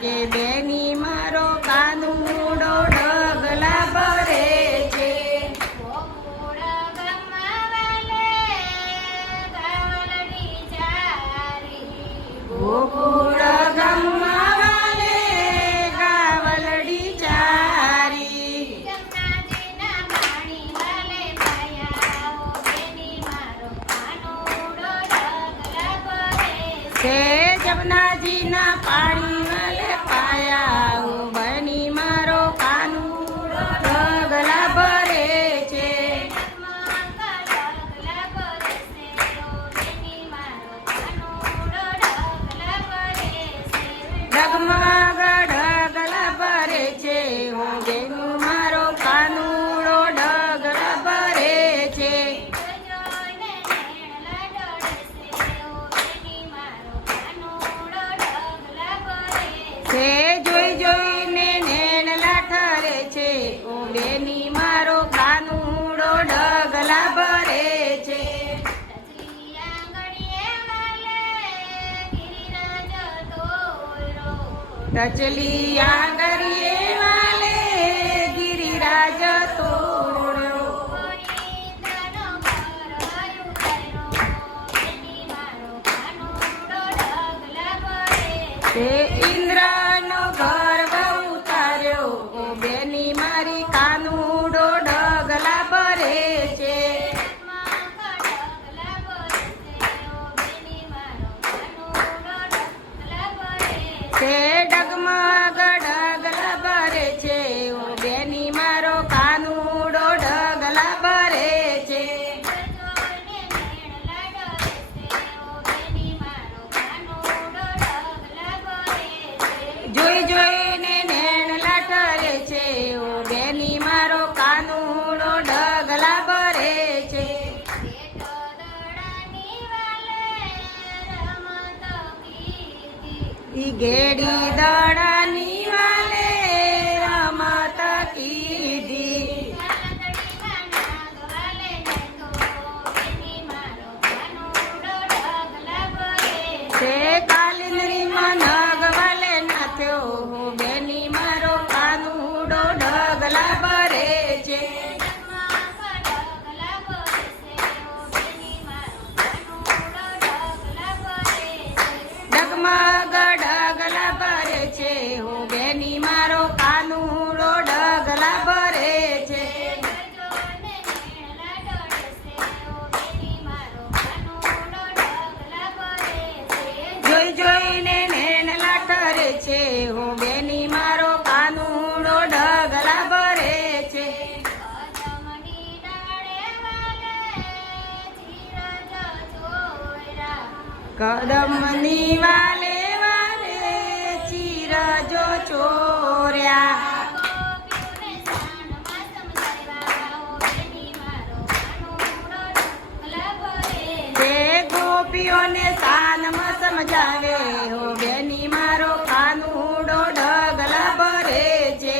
કે બેની મારો કાનુડો ઢગલા ભરે છે. ગોકુળ ગામમાં વાલે ગાવલડી ચારી. ગોકુળ ગામમાં વાલે ગાવલડી ચારી. જમનાજીના પાણી વાલે પાયા બેની મારો કાનુડો ઢગલા ભરે છે જમનાજીના પાણી વાલે પાયા ઓ બની મારો કાનુડો ઢગલા ભરે છે. ડગમગ ઢગલા ભરે છે ઓ બેનું મારો કાનુડો ઢગલા ભરે છે. છે જોઈ જોઈને નેણલા ઠરે છે ઓ બેની મારો કાનુડો ઢગલા ભરે છે. ટચલી આંગળીએ વાલે ગિરિરાજ તોડ્યો. તે ઇન્દ્રનો ગર્વ ઉતાર્યો ઓ બેની મારી કાનુડો ઢગલા ભરે છે. તે ડગમગ ઢગલા ભરે છે ઓ બેની મારો કાનુડો ઢગલા ભરે છે. જોઈ જોઈને નેણલા ઠરે છે ઓ બેની મારો કાનુડો ઢગલા ભરે છે. ઈ ગેડી દડાની વાલે રમત કીધી. તે કાલિંદરીમાં નગ વાલે નાથ્યો હો બેની મારો કાનુડો ઢગલા ભરે છે. ડગમગ ઢગલા ભરે છે હો બેની મારો કાનુડો ઢગલા ભરે છે. જોઈ જોઈને નેણલા ઠરે છે હો બેની મારો કાનુડો ઢગલા ભરે છે. કદમની વાલે વાલે ચીરજો ચોર્યા. તે ગોપીઓને સાનમાં સમજાવે હો બેની મારો કાનુડો ઢગલા ભરે છે.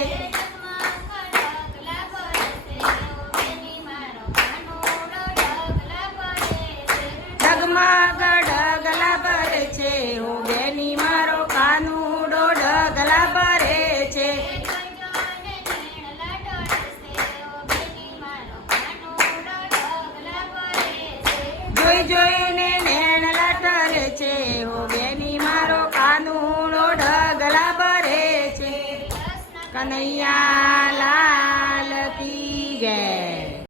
ડગમગ ઢગલા ભરે છે હો બેની મારો કાનુડો ઢગલા ભરે છે. જોઈ જોઈને